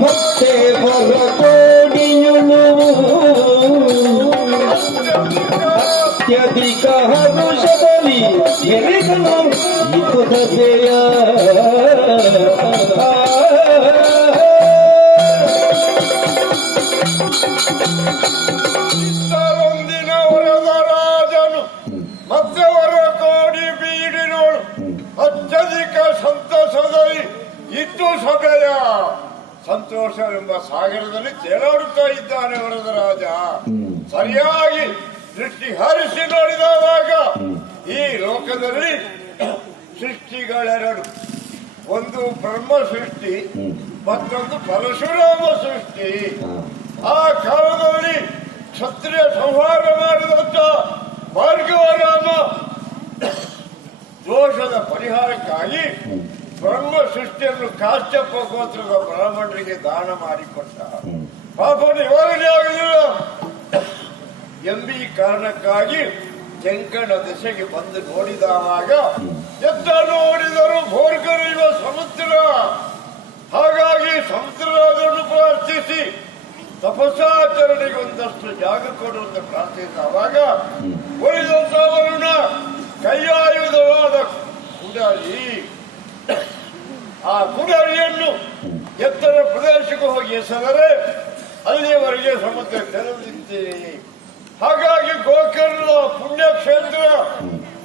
ಮತ್ತೆ ಬರಕೋಡಿಯುಳು ಅತ್ಯಧಿಕ ಹರುಷದಲ್ಲಿ ಎರೆದನು ಇಪ್ಪುದತೆಯ ಇಷ್ಟರೊಂದಿನ ಸಂತೋಷವೆಂಬ ಸಾಗರದಲ್ಲಿ ತೇಲಾಡುತ್ತಾ ಇದ್ದಾನೆ ವರದ ರಾಜ ಸರಿಯಾಗಿ ದೃಷ್ಟಿ ಹರಿಸಿ ನೋಡಿದವಾಗ ಈ ಲೋಕದಲ್ಲಿ ಸೃಷ್ಟಿಗಳೆರಡು. ಒಂದು ಬ್ರಹ್ಮ ಸೃಷ್ಟಿ, ಮತ್ತೊಂದು ಪರಶುರಾಮ ಸೃಷ್ಟಿ. ಆ ಕಾಲದಲ್ಲಿ ಕ್ಷತ್ರಿಯ ಸಂಹಾರ ಮಾಡಿದಂತ ಭಾರ್ಗವರಾಮ ದೋಷದ ಪರಿಹಾರಕ್ಕಾಗಿ ಬ್ರಹ್ಮ ಸೃಷ್ಟಿಯನ್ನು ಕಾಶ್ಯಪ ಗೋತ್ರದ ಬ್ರಾಹ್ಮಣರಿಗೆ ದಾನ ಮಾಡಿಕೊಟ್ಟ. ಪಾಪ ನಿವಾರಣೆ ಆಗಲಿಲ್ಲ ಎಂಬಿ ಕಾರಣಕ್ಕಾಗಿ ಜಂಕಣ ದೆಸೆಗೆ ಬಂದು ನೋಡಿದವಾಗ ಎತ್ತ ನೋಡಿದರು ಇವ ಸಮುದ್ರ. ಹಾಗಾಗಿ ಸಮುದ್ರರಾಜನ್ನು ಪ್ರಾರ್ಥಿಸಿ. ತಪಸ್ಸಾಚರಣೆಗೆ ಒಂದಷ್ಟು ಜಾಗ ಕೊಡುವಂತೆ ಪ್ರಾರ್ಥಿಸಿದವಾಗ ಉಳಿದಂತ ವರುಣ ಕೈಯಾಯುಧವಾದ ಕುಡಲಿ ಆ ಕುಡಿಯನ್ನು ಎತ್ತರ ಪ್ರದೇಶಕ್ಕೆ ಹೋಗಿ ಎಸೆದರೆ ಅಲ್ಲಿಯವರೆಗೆ ಸಮುದ್ರ ತೆರೆದಿದ್ದೇನೆ ಹಾಗಾಗಿ ಗೋಕರ್ಣ ಪುಣ್ಯಕ್ಷೇತ್ರ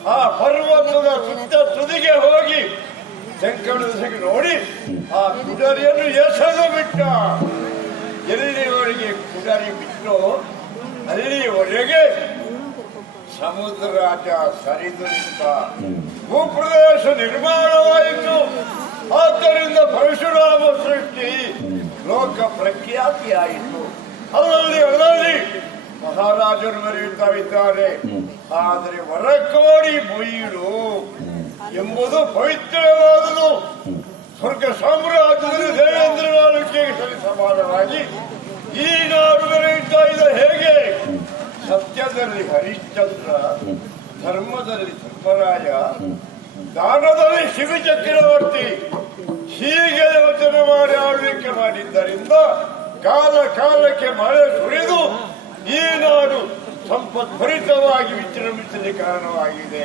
ಆ ಪರ್ವತದ ಸುತ್ತ ತುದಿಗೆ ಹೋಗಿ ಶಂಕರದಶಕ್ಕೆ ನೋಡಿ ಆ ಕುಡರಿಯನ್ನು ಎಸೆದು ಬಿಟ್ಟ. ಎಲ್ಲಿಯವರೆಗೆ ಕುಡರಿ ಬಿಟ್ಟು ಅಲ್ಲಿಯವರೆಗೆ ಸಮುದ್ರ ರಾಜ ಸರಿದು ನಿಂತ ಭೂಪ್ರದೇಶ ನಿರ್ಮಾಣವಾಯಿತು. ಆದ್ದರಿಂದ ಪರಶುರಾಮ ಸೃಷ್ಟಿ ಲೋಕ ಪ್ರಖ್ಯಾತಿಯಾಯಿತು. ಅದರಲ್ಲಿ ಅದರಲ್ಲಿ ಮಹಾರಾಜರು ಮೆರೆಯುತ್ತಾ ಇದ್ದಾರೆ ಆದರೆ ವರಕೋಡಿ ಮೊಯ್ಯಿಡು ಎಂಬುದು ಪವಿತ್ರವಾದುದು. ಸ್ವರ್ಗ ಸಾಮ್ರಾಜ್ಯದಲ್ಲಿ ದೇವೇಂದ್ರ ಸರಿ ಸಮಾನವಾಗಿ ಈ ನಾಡು ಮೆರೆಯುತ್ತಾ ಇದೆ. ಹೇಗೆ? ಸತ್ಯದಲ್ಲಿ ಹರಿಶ್ಚಂದ್ರ, ಧರ್ಮದಲ್ಲಿ ಧರ್ಮರಾಯ, ದಾನದಲ್ಲಿ ಶಿವ ಚಕ್ರವರ್ತಿ ಹೀಗೆ ವಚನ ಮಾಡಿ ಆಳ್ವಿಕೆ ಮಾಡಿದ್ದರಿಂದ ಕಾಲ ಕಾಲಕ್ಕೆ ಮಳೆ ಸುರಿದು ಈ ನಾಡು ಸಂಪದ್ಭರಿತವಾಗಿ ವಿಜೃಂಭಿಸಲಿ ಕಾರಣವಾಗಿದೆ.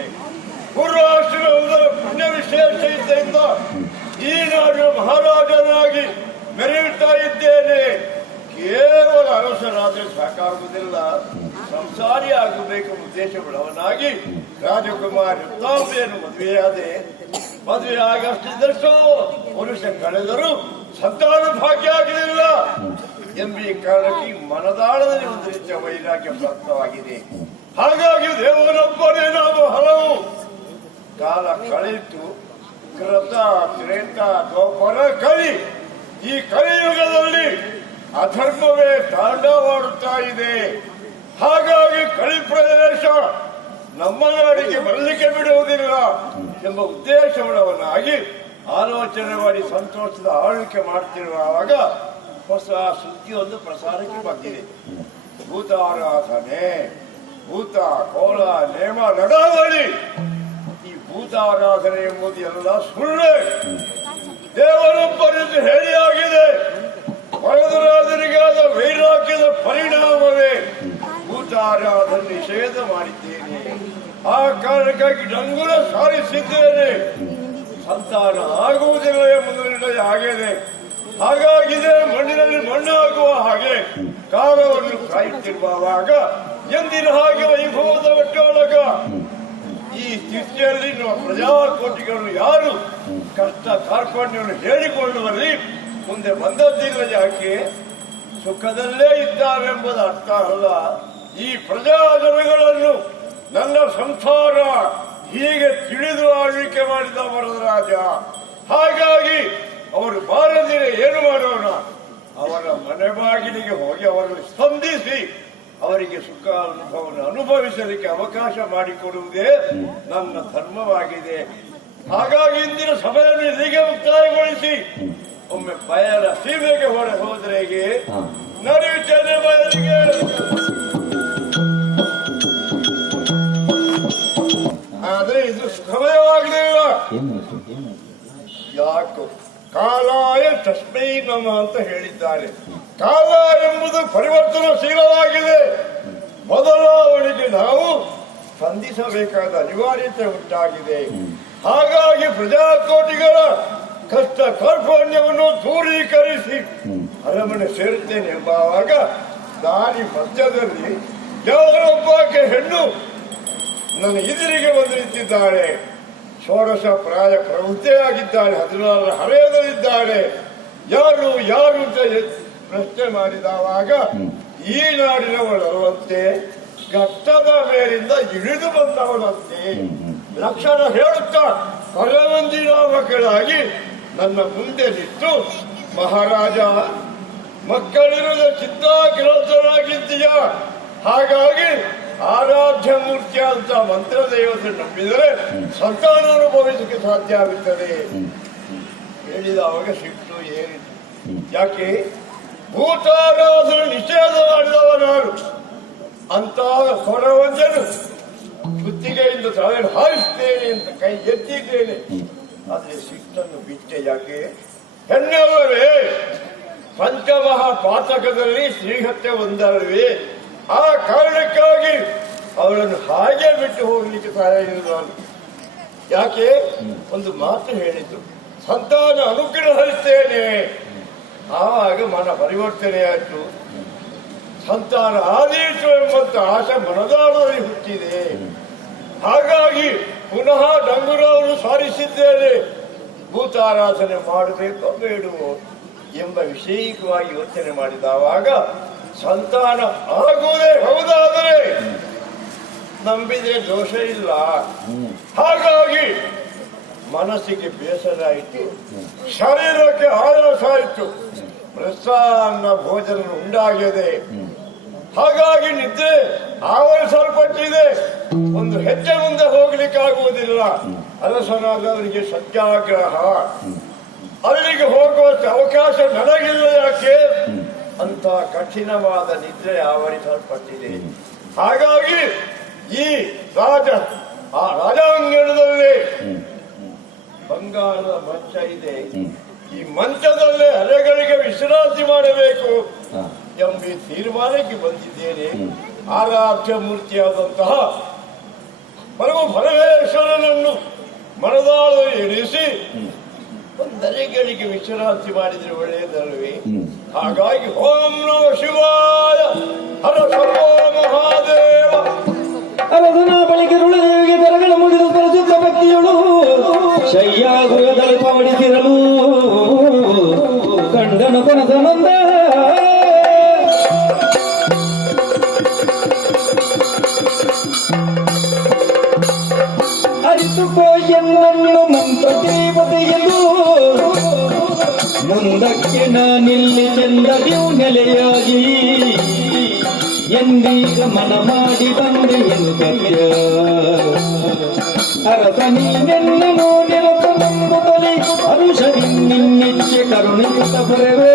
ಪೂರ್ವಾಶ್ರಮದ ಪುಣ್ಯ ವಿಶೇಷ ಇದ್ದರಿಂದ ಈ ನಾಡು ಮಹಾರಾಜನಾಗಿ ಮೆರೆಯುತ್ತಾ ಇದ್ದೇನೆ. ಕೇವಲ ಅರಸರಾದ್ರೆ ಸಾಕಾಗುವುದಿಲ್ಲ. ಸಂಸಾರಿ ಆಗಬೇಕು ಉದ್ದೇಶವುಳ್ಳವನಾಗಿ ರಾಜಕುಮಾರಿ ವೃತ್ತಾಂಬೆಯನ್ನು ಮದುವೆಯಾದೆ. ಮದುವೆ ಆಗಷ್ಟಿದ್ದಷ್ಟು ಪುರುಷ ಕಳೆದರೂ ಸಂತಾನ ಭಾಗ್ಯ ಆಗಲಿಲ್ಲ ಎಂಬಿ ಈ ಮನದಾಳದಲ್ಲಿ ಒಂದು ರೀತಿಯ ವೈರಾಗ್ಯ ಪ್ರಾಪ್ತವಾಗಿದೆ. ಹಾಗಾಗಿ ದೇವರೊಬ್ಬನೇ ನಾವು ಹಲವು ಕಾಲ ಕಳೆಯಿತು. ಕೃತ, ತ್ರೇತ ಗೋಪರ ಕಲಿ ಈ ಕಲಿಯುಗದಲ್ಲಿ ಅಧರ್ಮವೇ ತಾಂಡವಾಡುತ್ತಾ ಇದೆ. ಹಾಗಾಗಿ ಕಳಿ ಪ್ರದೇಶ ನಮ್ಮ ನಾಡಿಗೆ ಬರಲಿಕ್ಕೆ ಬಿಡುವುದಿಲ್ಲ ಎಂಬ ಉದ್ದೇಶವನ್ನಾಗಿ ಆಲೋಚನೆ ಮಾಡಿ ಸಂತೋಷದ ಆಳ್ವಿಕೆ ಮಾಡ್ತಿರುವಾಗ ಹೊಸ ಸುದ್ದಿಯೊಂದು ಪ್ರಸಾರಕ್ಕೆ ಬಂದಿದೆ. ಭೂತಾರಾಧನೆ, ಭೂತ, ಕೋಲ, ನೇಮ, ನಡಾವಳಿ. ಈ ಭೂತಾರಾಧನೆ ಎಂಬುದು ಎಲ್ಲ ಸುಳ್ಳೆ. ದೇವರೊಬ್ಬರಿಂದ ಹೇಳಿಯಾಗಿದೆ. ವರದರಾಜರಿಗಾದ ವೈರಾಗ್ಯದ ಪರಿಣಾಮವೇ ಭೂತಾರಾಧನೆ ನಿಷೇಧ ಮಾಡಿದ್ದೇನೆ. ಆ ಕಾರಣಕ್ಕಾಗಿ ಡಂಗುರ ಸಾರಿಸಿದ್ದೇನೆ. ಸಂತಾನ ಆಗುವುದಿಲ್ಲ ಎಂಬುದು ಆಗಿದೆ ಹಾಗಾಗಿದೆ ಮಣ್ಣಿನಲ್ಲಿ ಮಣ್ಣಾಗುವ ಹಾಗೆ ಕಾಲವನ್ನು ಕಾಯುತ್ತಿರುವಾಗ ಎಂದಿನ ಹಾಗೆ ವೈಭವದ ಒಟ್ಟೊಳಗ ಈ ಸ್ಥಿತಿಯಲ್ಲಿ ನಮ್ಮ ಪ್ರಜಾಕೋಟಿಗಳು ಯಾರು? ಕಷ್ಟ ಕಾರ್ಪಣ್ಯವನ್ನು ಹೇಳಿಕೊಳ್ಳುವಲ್ಲಿ ಮುಂದೆ ಬಂದದ್ದಿಲ್ಲ ಯಾಕೆ? ಸುಖದಲ್ಲೇ ಇದ್ದಾವೆಂಬುದು ಅರ್ಥ ಅಲ್ಲ. ಈ ಪ್ರಜಾಜನಗಳನ್ನು ನನ್ನ ಸಂಸಾರ ಹೀಗೆ ತಿಳಿದು ಆಳ್ವಿಕೆ ಮಾಡಿದ ವರದರಾಜ. ಹಾಗಾಗಿ ಅವರು ಬಾರದಿರೇ ಏನು ಮಾಡೋಣ? ಅವರ ಮನೆ ಬಾಗಿಲಿಗೆ ಹೋಗಿ ಅವರನ್ನು ಸ್ಪಂದಿಸಿ ಅವರಿಗೆ ಸುಖ ಅನುಭವವನ್ನು ಅನುಭವಿಸಲಿಕ್ಕೆ ಅವಕಾಶ ಮಾಡಿಕೊಡುವುದೇ ನನ್ನ ಧರ್ಮವಾಗಿದೆ. ಹಾಗಾಗಿ ಇಂದಿನ ಸಭೆಯನ್ನು ಇಲ್ಲಿಗೆ ಮುಕ್ತಾಯಗೊಳಿಸಿ. ಒಮ್ಮೆ ಬಯಲ ಸೀಮೆಗೆ ಹೊರ ಹೋದ್ರೆ ಹೇಗೆ ನಡೆಯುತ್ತೇನೆ ಬಯಲಿಗೆ ಸಮಯವಾಗಲಿಲ್ಲ. ಯಾಕೋ ಕಾಲಾಯ ತಸ್ಮೈ ನಮ ಅಂತ ಹೇಳಿದ್ದಾರೆ. ಕಾಲ ಎಂಬುದು ಪರಿವರ್ತನಶೀಲವಾಗಿದೆ. ಬದಲಾವಣೆಗೆ ನಾವು ಸ್ಪಂದಿಸಬೇಕಾದ ಅನಿವಾರ್ಯತೆ ಉಂಟಾಗಿದೆ. ಹಾಗಾಗಿ ಪ್ರಜಾಕೋಟಿಗಳ ಕಷ್ಟ ಕಾರ್ಪಣ್ಯವನ್ನು ದೂರೀಕರಿಸಿ ಅರಮನೆ ಸೇರುತ್ತೇನೆ ಎಂಬಾವಾಗ ದಾರಿ ಮಧ್ಯದಲ್ಲಿ ಯಾವನೊಬ್ಬಾಕೆ ಹೆಣ್ಣು ನನ್ನ ಎದುರಿಗೆ ಬಂದು ನಿಂತಿದ್ದಾಳೆ ಷೋಡಶ ಪ್ರಾಯ ಪ್ರವೃತ್ತೆಯಾಗಿದ್ದಾಳೆ ಹದಿನಾರರ ಹರೆಯದಲ್ಲಿದ್ದಾಳೆ. ಯಾರು ಯಾರು ಅಂತ ಪ್ರಶ್ನೆ ಮಾಡಿದವಾಗ ಈ ನಾಡಿನವಳಲ್ಲಂತೆ ಘಟ್ಟದ ಮೇಲಿಂದ ಇಳಿದು ಬಂದವಳಂತೆ. ಲಕ್ಷಣ ಹೇಳುತ್ತಾ ಪರವಂದಿನ ಮಕ್ಕಳಾಗಿ ನನ್ನ ಮುಂದೆ ನಿಂತು ಮಹಾರಾಜ ಮಕ್ಕಳಿರದ ಚಿತ್ತಾಗ್ರಸ್ತರಾಗಿದ್ದೀಯ ಹಾಗಾಗಿ ಆರಾಧ್ಯ ಮೂರ್ತಿ ಅಂತ ಮಂತ್ರ ದೇವತೆ ನಂಬಿದರೆ ಸಂತಾನ ಅನುಭವಿಸಕ್ಕೆ ಸಾಧ್ಯ ಆಗುತ್ತದೆ. ಹೇಳಿದ ಅವಾಗ ಸಿಟ್ಟು ಏರಿತು ಯಾಕೆ? ಭೂತಾರಾಧನೆ ನಿಷೇಧ ಮಾಡಿದವನಾರು ಅಂತ ಗುತ್ತಿಗೆ ಕುತ್ತಿಗೆಯಿಂದ ತಲೆ ಹಾರಿಸ್ತೇನೆ ಅಂತ ಕೈ ಎತ್ತಿದ್ದೇನೆ. ಆದ್ರೆ ಸಿಟ್ಟನ್ನು ಬಿಟ್ಟೆ ಯಾಕೆ? ಹೆಣ್ಣವರೇ ಪಂಚಮಹಾ ಪಾತಕದಲ್ಲಿ ಶ್ರೀಹತ್ಯೆ ಒಂದರವಿ ಆ ಕಾರಣಕ್ಕಾಗಿ ಅವಳನ್ನು ಹಾಗೆ ಬಿಟ್ಟು ಹೋಗ್ಲಿಕ್ಕೆ ತಯಾರಿಲ್ಲ ನಾನು. ಯಾಕೆ? ಒಂದು ಮಾತು ಹೇಳಿದ್ದು. ಸಂತಾನ ಅನುಗ್ರಹಿಸ್ತೇನೆ. ಆವಾಗ ಮನ ಪರಿವರ್ತನೆ ಆಯ್ತು. ಸಂತಾನ ಆದೀತು ಎಂಬಂತ ಆಶೆ ಮನದಾಳದಲ್ಲಿ ಹುಟ್ಟಿದೆ. ಹಾಗಾಗಿ ಪುನಃ ಡಂಗುರವರು ಸಾರಿಸಿದ್ದೇನೆ. ಭೂತಾರಾಧನೆ ಮಾಡಬೇಕೋ ಬೇಡುವೋ ಎಂಬ ವಿಷಯವಾಗಿ ಯೋಚನೆ ಮಾಡಿದವಾಗ ಸಂತಾನ ಆಗುವುದೇ ಹೌದಾದರೆ ನಂಬಿದ್ರೆ ದೋಷ ಇಲ್ಲ. ಹಾಗಾಗಿ ಮನಸ್ಸಿಗೆ ಬೇಸರ ಆಯಿತು, ಶರೀರಕ್ಕೆ ಆಯಾಸ ಆಯಿತು, ಪ್ರಸಾನ್ನ ಭೋಜನ ಉಂಡಾಗಿದೆ ಹಾಗಾಗಿ ನಿದ್ದೆ ಆವರಿಸಲ್ಪಟ್ಟಿದೆ. ಒಂದು ಹೆಜ್ಜೆ ಮುಂದೆ ಹೋಗ್ಲಿಕ್ಕಾಗುವುದಿಲ್ಲ ಅರಸನಾದವರಿಗೆ ಸತ್ಯಾಗ್ರಹ. ಅಲ್ಲಿಗೆ ಹೋಗುವ ಅವಕಾಶ ನನಗಿಲ್ಲ ಯಾಕೆ? ಅಂತ ಕಠಿಣವಾದ ನಿದ್ರೆ ಆವರಿಸಲ್ಪಟ್ಟಿದೆ ಹಾಗಾಗಿ ಈ ರಾಜ ಆ ರಾಜಾಂಗಣದಲ್ಲಿ ಬಂಗಾರದ ಮಂಚ ಇದೆ. ಈ ಮಂಚದಲ್ಲೇ ಅಲೆಗಳಿಗೆ ವಿಶ್ರಾಂತಿ ಮಾಡಬೇಕು. ಎಂಬ ತೀರ್ಮಾನಕ್ಕೆ ಬಂದಿದ್ದೇನೆ. ಆರಾಧ್ಯ ಮೂರ್ತಿಯಾದಂತಹ ಮರಗು ಪರಮೇಶ್ವರನನ್ನು ಮನದಾಳು ಇರಿಸಿ ಒಂದರೆಗಳಿಗೆ ವಿಶ್ರಾಂತಿ ಮಾಡಿದರೆ ಒಳ್ಳೆಯದಲ್ವೇ? ಹಾಗಾಗಿ ಓಂ ನಮ ಶಿವಾಯ. ಹರ ಸರ್ವೋ ಮಹಾದೇವ. ಅರಸನ ಬಳಿಕ ರುಳದೇವಿಗೆ ದರಗಳ ಮುಗಿದ ಪ್ರಸಿದ್ಧ ಭಕ್ತಿಯಳು ಶಯ್ಯಾಗುವುದಳಿ ಪವಡಿಸಿರಲು. ಕಂಡನು ಅರಿತು ಅರಿತುಕೋ ಎನ್ನನ್ನು ಮಂತ್ರ ದೇವತೆಯಲು ಮುಂದಕ್ಕೆ ನಾನಿಲ್ಲಿ ಚಂದವ್ಯೂ ನೆಲೆಯಾಗಿ ಎಂದೀಗ ಮನ ಮಾಡಿ ಬಂದೆ ಸತ್ಯ. ಅರಸ ನೀನೆನ್ನನು ನಿರತ ನಂಬುತ್ತಲೇ ಅನುಷದಿ ನಿನ್ನಿಚ್ಛೆ ಕರುಣಿತ ಬರವೇ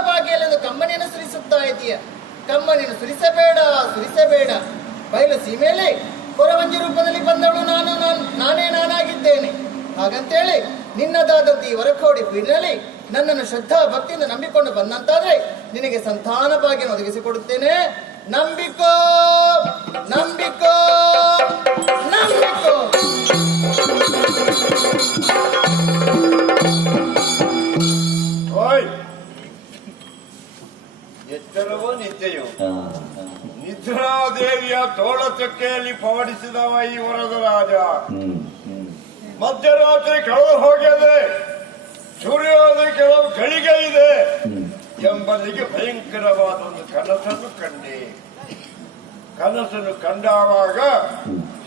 ಸಂತಾನ ಕಮ್ಮನೆಯನ್ನು ಸುರಿಸುತ್ತಾ ಇದೀಯ? ಕಮ್ಮನೆಯನ್ನು ಸುರಿಸಬೇಡ ಸುರಿಸಬೇಡ. ಬಯಲು ಸೀಮೆಯಲ್ಲಿ ಕೊರವಂಜಿ ರೂಪದಲ್ಲಿ ಬಂದವಳು ನಾನು, ನಾನ್- ನಾನೇ ನಾನಾಗಿದ್ದೇನೆ. ಹಾಗಂತೇಳಿ ನಿನ್ನದಾದಂತ ಈ ವರಕೋಡಿ ಬೀರಿನಲ್ಲಿ ನನ್ನನ್ನು ಶ್ರದ್ಧಾ ಭಕ್ತಿಯಿಂದ ನಂಬಿಕೊಂಡು ಬಂದಂತಾದ್ರೆ ನಿನಗೆ ಸಂತಾನ ಭಾಗ್ಯ ಒದಗಿಸಿಕೊಡುತ್ತೇನೆ. ನಂಬಿಕೋ ನಂಬಿಕೋ ನಂಬಿಕೋ. ಚಕ್ಕೆಯಲ್ಲಿ ಪವಡಿಸಿದವ ಈ ವರದ ರಾಜ. ಮಧ್ಯರಾತ್ರಿ ಕಳೆದು ಹೋಗಿದೆ ಸೂರ್ಯೋದಯ ಕೆಲವು ಗಳಿಗೆ ಇದೆ ಎಂಬಲ್ಲಿಗೆ ಭಯಂಕರವಾದ ಒಂದು ಕನಸನ್ನು ಕಂಡೆ. ಕನಸನ್ನು ಕಂಡಾವಾಗ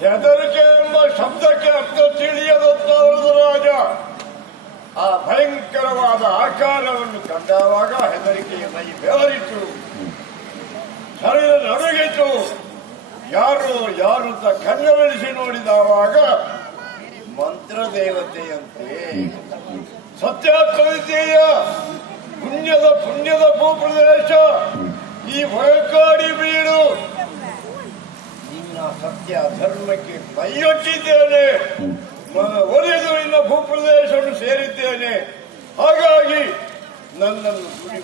ಹೆದರಿಕೆ ಎಂಬ ಶಬ್ದಕ್ಕೆ ಅರ್ಥ ತಿಳಿಯದಂತ ರಾಜ. ಆ ಭಯಂಕರವಾದ ಆಕಾರವನ್ನು ಕಂಡಾವಾಗ ಹೆದರಿಕೆಯ ಮೈ ಬೆವರಿತು. ಶರೀರ ನಡುಗಿತು. ಯಾರು ಯಾರು ಅಂತ ಕಣ್ಣರಳಿಸಿ ನೋಡಿದವಾಗ ಮಂತ್ರ ದೇವತೆಯಂತೆ ಸತ್ಯ ಪುಣ್ಯದ ಪುಣ್ಯದ ಭೂಪ್ರದೇಶ. ಈ ಹೊರಕಾಡಿ ಬೀಡು. ನಿನ್ನ ಸತ್ಯ ಧರ್ಮಕ್ಕೆ ಕೈಯೊಟ್ಟಿದ್ದೇನೆ ಒಲಿದು ನಿನ್ನ ಭೂಪ್ರದೇಶವನ್ನು ಸೇರಿದ್ದೇನೆ. ಹಾಗಾಗಿ ನನ್ನನ್ನು ಗುಡಿ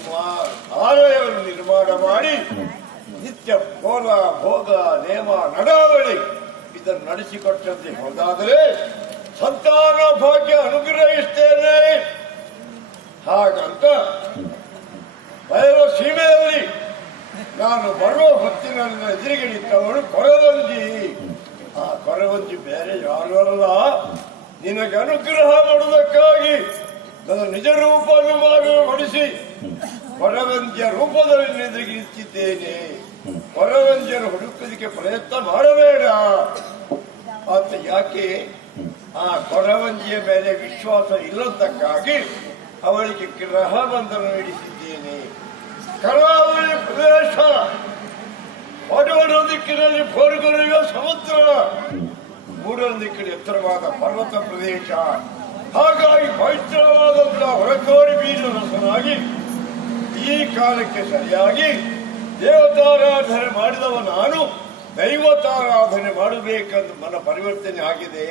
ಆಲಯವನ್ನು ನಿರ್ಮಾಣ ಮಾಡಿ ನಿತ್ಯ ಭೋಗ ಭೋಗ, ನೇಮ, ನಡಾವಳಿ ಇದನ್ನು ನಡೆಸಿಕೊಟ್ಟಂತೆ. ಹೋದಾದರೆ ಸಂತಾನ ಭಾಗ್ಯ ಅನುಗ್ರಹಿಸ್ತೇನೆ. ಹಾಗಂತ ಬಯಲು ಸೀಮೆಯಲ್ಲಿ ನಾನು ಬರುವ ಹೊತ್ತಿನಲ್ಲಿ ಎದುರಿಗೆ ನಿಂತವಳು ಕೊರವಂಜಿ. ಆ ಕೊರವಂಜಿ ಬೇರೆ ಯಾರು ಅಲ್ಲ. ನಿನಗೆ ಅನುಗ್ರಹ ಮಾಡುವುದಕ್ಕಾಗಿ ನನ್ನ ನಿಜ ರೂಪವನ್ನು ಮಾಡಿ ಹೊಡಿಸಿ ಕೊರವಂಜಿಯ ರೂಪದಲ್ಲಿ ನಿಂತಿದ್ದೇನೆ. ಕೊರವಂಜಿಯನ್ನು ಹುಡುಕೋದಕ್ಕೆ ಪ್ರಯತ್ನ ಮಾಡಬೇಡ. ಅಂತ ಯಾಕೆ? ಆ ಕೊರವಂಜಿಯ ಮೇಲೆ ವಿಶ್ವಾಸ ಇಲ್ಲದಕ್ಕಾಗಿ ಅವಳಿಗೆ ಗ್ರಹ ಬಂಧನ ನಡೆಸಿದ್ದೇನೆ. ಕರಾವಳಿ ಪ್ರದೇಶ. ಒಡವಡ ದಿಕ್ಕಿನಲ್ಲಿ ಸಮುದ್ರ. ಮೂರರ ದಿಕ್ಕಿನ ಎತ್ತರವಾದ ಪರ್ವತ ಪ್ರದೇಶ. ಹಾಗಾಗಿ ಪವಿತ್ರವಾದಂತಹ ಹೊರಕೋರಿ ಬೀಜ ರಸನಾಗಿ ಈ ಕಾಲಕ್ಕೆ ಸರಿಯಾಗಿ ದೇವತಾರಾಧನೆ ಮಾಡಿದವ ನಾನು. ದೈವತಾರಾಧನೆ ಮಾಡಬೇಕಂತ ಮನ ಪರಿವರ್ತನೆ ಆಗಿದೆ.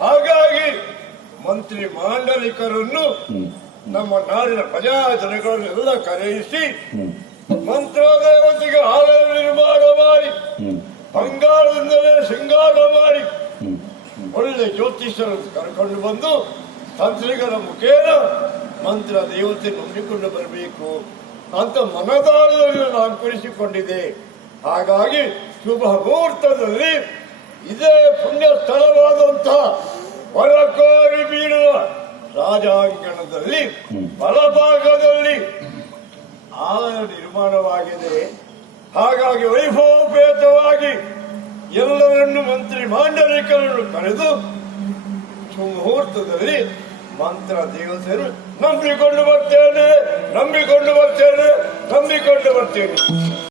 ಹಾಗಾಗಿ ಮಂತ್ರಿ ಮಾಂಡಲಿಕರನ್ನು ನಮ್ಮ ನಾಡಿನ ಪ್ರಜಾಜನಗಳನ್ನೆಲ್ಲ ಕರೆಯಿಸಿ ಮಂತ್ರ ದೇವತೆಗೆ ಆಲಯ ನಿರ್ಮಾಣ ಮಾಡಿ ಬಂಗಾರದಿಂದಲೇ ಶೃಂಗಾರ ಮಾಡಿ ಒಳ್ಳೆ ಜ್ಯೋತಿಷ್ಯರನ್ನು ಕರ್ಕೊಂಡು ಬಂದು ತಂತ್ರಿಗಳ ಮುಖೇನ ಮಂತ್ರ ದೇವತೆ ನಂಬಿಕೊಂಡು ಬರಬೇಕು. ಅಂತ ಮನದಾಳದಲ್ಲಿ ನಾನು ಕುರಿಸಿಕೊಂಡಿದ್ದೆ. ಹಾಗಾಗಿ ಶುಭ ಮುಹೂರ್ತದಲ್ಲಿ ಇದೇ ಪುಣ್ಯ ಸ್ಥಳವಾದಂತಹ ಹೊರಕೋರಿ ಬೀಳುವ ರಾಜಾಂಗಣದಲ್ಲಿ ಬಲಭಾಗದಲ್ಲಿ ಆಲಯ ನಿರ್ಮಾಣವಾಗಿದೆ. ಹಾಗಾಗಿ ವೈಭವೋಪೇತವಾಗಿ ಎಲ್ಲರನ್ನು ಮಂತ್ರಿ ಮಾಂಡಲಿಕರನ್ನು ಕರೆದು ಮುಹೂರ್ತದಲ್ಲಿ ಮಂತ್ರ ದೇವತೆಯನ್ನು ನಂಬಿಕೊಂಡು ಬರ್ತೇನೆ ನಂಬಿಕೊಂಡು ಬರ್ತೇನೆ ನಂಬಿಕೊಂಡು ಬರ್ತೇನೆ.